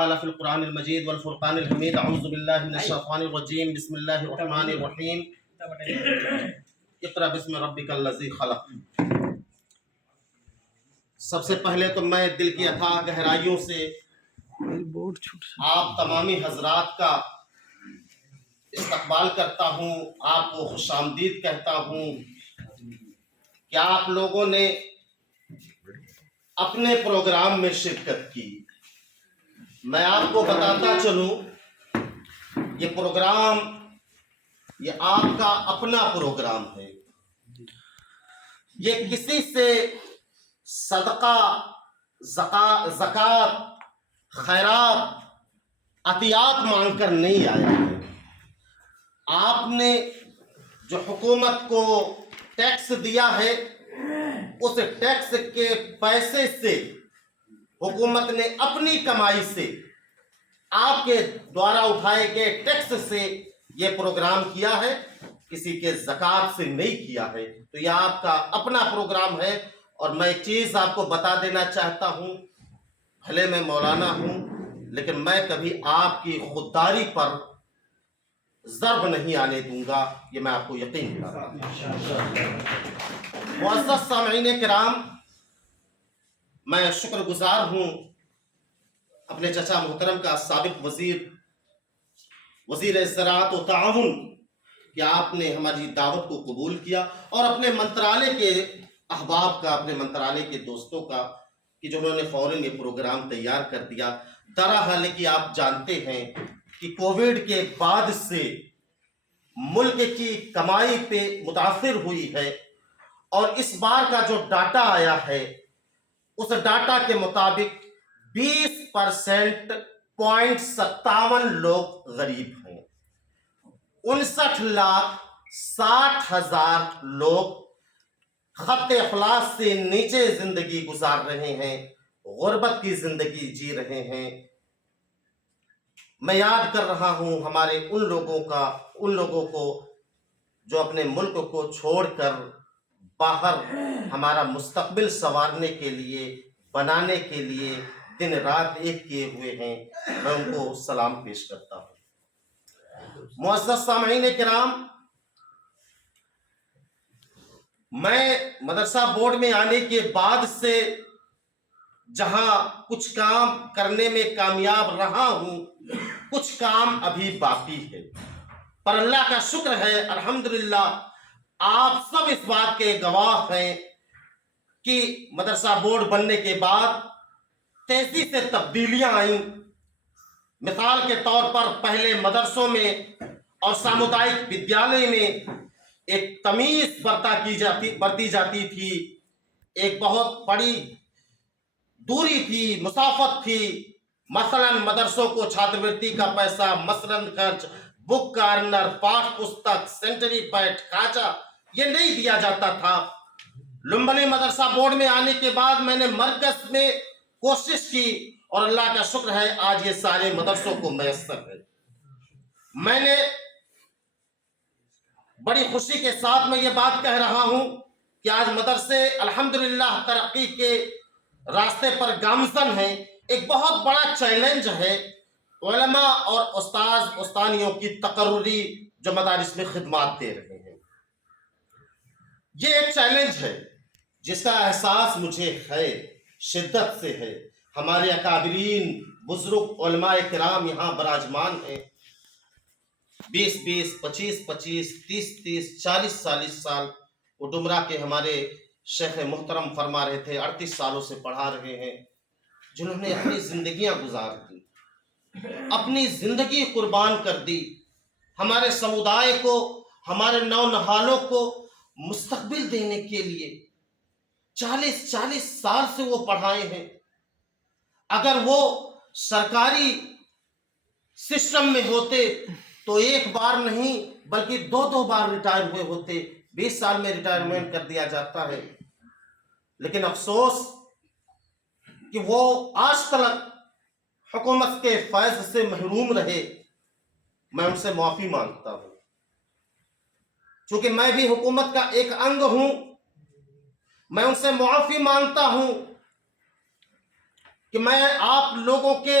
تعالی فی القرآن المجید والفرقان الحمید اعوذ باللہ من الشیطان الرجیم بسم اللہ الرحمن الرحیم اقرأ باسم ربک الذی خلق۔ سب سے پہلے تو میں دل کی اتھاہ گہرائیوں سے آپ تمامی حضرات کا استقبال کرتا ہوں، آپ کو خوش آمدید کہتا ہوں کہ آپ لوگوں نے اپنے پروگرام میں شرکت کی۔ میں آپ کو بتاتا چلوں، یہ پروگرام یہ آپ کا اپنا پروگرام ہے، یہ کسی سے صدقہ، زکوٰۃ، خیرات، عطیات مانگ کر نہیں آیا ہے۔ آپ نے جو حکومت کو ٹیکس دیا ہے، اس ٹیکس کے پیسے سے حکومت نے اپنی کمائی سے آپ کے دوارا اٹھائے گئے ٹیکس سے یہ پروگرام کیا ہے، کسی کے زکوٰۃ سے نہیں کیا ہے۔ تو یہ آپ کا اپنا پروگرام ہے۔ اور میں ایک چیز آپ کو بتا دینا چاہتا ہوں، بھلے میں مولانا ہوں لیکن میں کبھی آپ کی خودداری پر ضرب نہیں آنے دوں گا، یہ میں آپ کو یقین دلاتا ہوں۔ معزز سامعین کرام، میں شکر گزار ہوں اپنے چچا محترم کا، سابق وزیر زراعت و تعاون، کہ آپ نے ہماری دعوت کو قبول کیا، اور اپنے منترالے کے احباب کا، اپنے منترالے کے دوستوں کا، کہ جنہوں نے فوراً یہ پروگرام تیار کر دیا۔ درحال کہ آپ جانتے ہیں کہ کووڈ کے بعد سے ملک کی کمائی پہ متاثر ہوئی ہے، اور اس بار کا جو ڈاٹا آیا ہے اس ڈاٹا کے مطابق 20.57% لوگ غریب ہیں، 59,60,000 لوگ خط افلاس سے نیچے زندگی گزار رہے ہیں، غربت کی زندگی جی رہے ہیں۔ میں یاد کر رہا ہوں ہمارے ان لوگوں کو جو اپنے ملک کو چھوڑ کر باہر ہمارا مستقبل سنوارنے کے لیے، بنانے کے لیے دن رات ایک کیے ہوئے ہیں، میں ان کو سلام پیش کرتا ہوں۔ معزز سامعین کرام، میں مدرسہ بورڈ میں آنے کے بعد سے جہاں کچھ کام کرنے میں کامیاب رہا ہوں، کچھ کام ابھی باقی ہے، پر اللہ کا شکر ہے، الحمدللہ آپ سب اس بات کے گواہ ہیں کہ مدرسہ بورڈ بننے کے بعد تیزی سے تبدیلیاں آئیں۔ مثال کے طور پر پہلے مدرسوں میں اور سامودائک ودیالیہ میں ایک تمیز برتی جاتی تھی، ایک بہت بڑی دوری تھی، مسافت تھی۔ مثلا مدرسوں کو چھاتروتی کا پیسہ، مسرند خرچ، بک کارنر، پاٹھ پستک، سینٹری پیڈ، کھاچا، یہ نہیں دیا جاتا تھا۔ لمبنی مدرسہ بورڈ میں آنے کے بعد میں نے مرکز میں کوشش کی، اور اللہ کا شکر ہے آج یہ سارے مدرسوں کو میسر ہے۔ میں نے بڑی خوشی کے ساتھ میں یہ بات کہہ رہا ہوں کہ آج مدرسے الحمدللہ ترقی کے راستے پر گامزن ہیں۔ ایک بہت بڑا چیلنج ہے علماء اور استانیوں کی تقرری جو مدارس میں خدمات دے رہے ہیں، یہ ایک چیلنج ہے جس کا احساس مجھے ہے، شدت سے ہے۔ ہمارے اکابرین بزرگ علماء کرام یہاں براجمان ہیں، 20-20، 25-25، 30-30، 40-40 سال وہ ڈمرا کے ہمارے شیخ محترم فرما رہے تھے، 38 سالوں سے پڑھا رہے ہیں، جنہوں نے اپنی زندگیاں گزار دی، اپنی زندگی قربان کر دی، ہمارے سمودائے کو، ہمارے نونہالوں کو مستقبل دینے کے لیے 40 سال سے وہ پڑھائے ہیں۔ اگر وہ سرکاری سسٹم میں ہوتے تو ایک بار نہیں بلکہ 2 بار ریٹائر ہوئے ہوتے، 20 سال میں ریٹائرمنٹ کر دیا جاتا ہے۔ لیکن افسوس کہ وہ آج تک حکومت کے فیض سے محروم رہے۔ میں ان سے معافی مانگتا ہوں، چونکہ میں بھی حکومت کا ایک انگ ہوں۔ میں ان سے معافی مانگتا ہوں کہ میں آپ لوگوں کے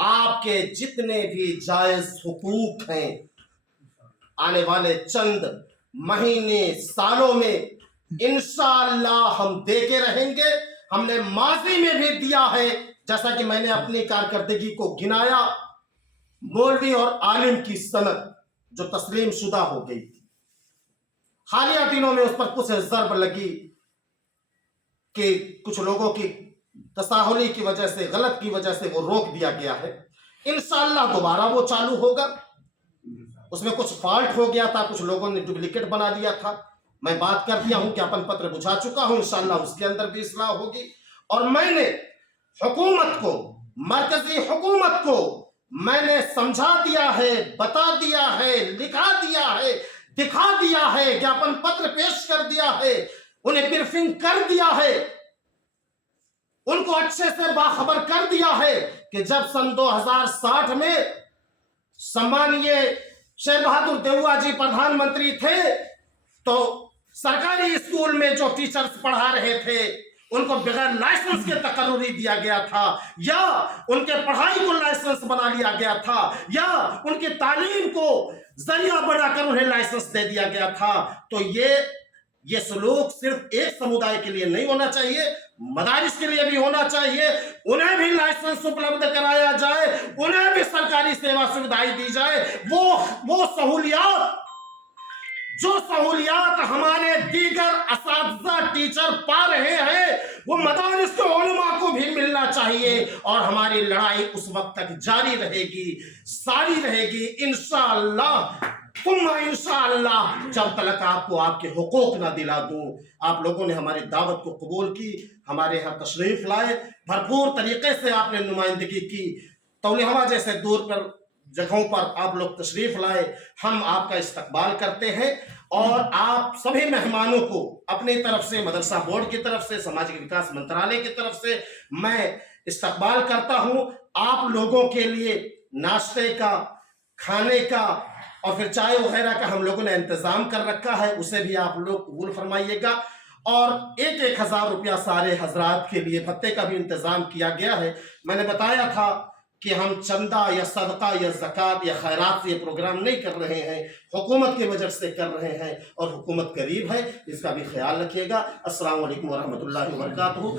آپ کے جتنے بھی جائز حقوق ہیں آنے والے چند مہینے سالوں میں انشاءاللہ ہم دیتے رہیں گے. ہم نے ماضی میں بھی دیا ہے، جیسا کہ میں نے اپنی کارکردگی کو گنایا. مولوی اور عالم کی سند جو تسلیم شدہ ہو گئی تھی، حالیہ دنوں میں اس پر کچھ ضرب لگی کہ کچھ لوگوں کی تساہلی کی وجہ سے، غلط کی وجہ سے وہ روک دیا گیا ہے. انشاءاللہ دوبارہ وہ چالو ہوگا. اس میں کچھ فالٹ ہو گیا تھا، کچھ لوگوں نے ڈپلیکیٹ بنا لیا تھا. میں بات کر دیا ہوں، جاپن پتر بجھا چکا ہوں، انشاءاللہ اس کے اندر بھی اصلاح ہوگی. اور میں نے حکومت کو، مرکزی حکومت کو میں نے سمجھا دیا ہے، بتا دیا ہے، لکھا دیا ہے، دکھا دیا ہے، جاپن پتر پیش کر دیا ہے، انہیں بریفنگ کر دیا ہے، ان کو اچھے سے باخبر کر دیا ہے کہ جب سن 2060 میں سمانیہ شیر بہادر دیوا جی پردھان منتری تھے تو سرکاری اسکول میں جو ٹیچرز پڑھا رہے تھے ان کو بغیر لائسنس کے تقرری دیا گیا تھا، یا ان کے پڑھائی کو لائسنس بنا لیا گیا تھا، یا ان کی تعلیم کو ذریعہ بنا کر انہیں لائسنس دے دیا گیا تھا. تو یہ سلوک صرف ایک سمودائے کے لیے نہیں ہونا چاہیے، مدارس کے لیے بھی ہونا چاہیے. انہیں بھی لائسنس اپلبدھ کرایا جائے، انہیں بھی سرکاری سیوا سویدھائیں دی جائے. وہ سہولیات ہمارے دیگر اساتذہ ٹیچر پا رہے ہیں وہ مدارس کے علماء کو بھی ملنا چاہیے. اور ہماری لڑائی اس وقت تک جاری رہے گی، ساری رہے گی انشاءاللہ ثم انشاءاللہ، جب تک آپ کو آپ کے حقوق نہ دلا دوں. آپ لوگوں نے ہماری دعوت کو قبول کی، ہمارے یہاں تشریف لائے، بھرپور طریقے سے آپ نے نمائندگی کی. تولیہ جیسے دور پر جگہوں پر آپ لوگ تشریف لائے، ہم آپ کا استقبال کرتے ہیں. اور آپ سبھی مہمانوں کو اپنی طرف سے، مدرسہ بورڈ کی طرف سے، سماجی وکاس منترالیہ کی طرف سے میں استقبال کرتا ہوں. آپ لوگوں کے لیے ناشتے کا، کھانے کا اور پھر چائے وغیرہ کا ہم لوگوں نے انتظام کر رکھا ہے، اسے بھی آپ لوگ قبول فرمائیے گا. اور 1,000 روپیہ سارے حضرات کے لیے بھتے کا بھی انتظام کیا گیا ہے. میں نے بتایا تھا کہ ہم چندہ یا صدقہ یا زکوٰۃ یا خیرات سے یہ پروگرام نہیں کر رہے ہیں، حکومت کی وجہ سے کر رہے ہیں، اور حکومت قریب ہے، اس کا بھی خیال رکھیے گا. السلام علیکم ورحمۃ اللہ وبرکاتہ.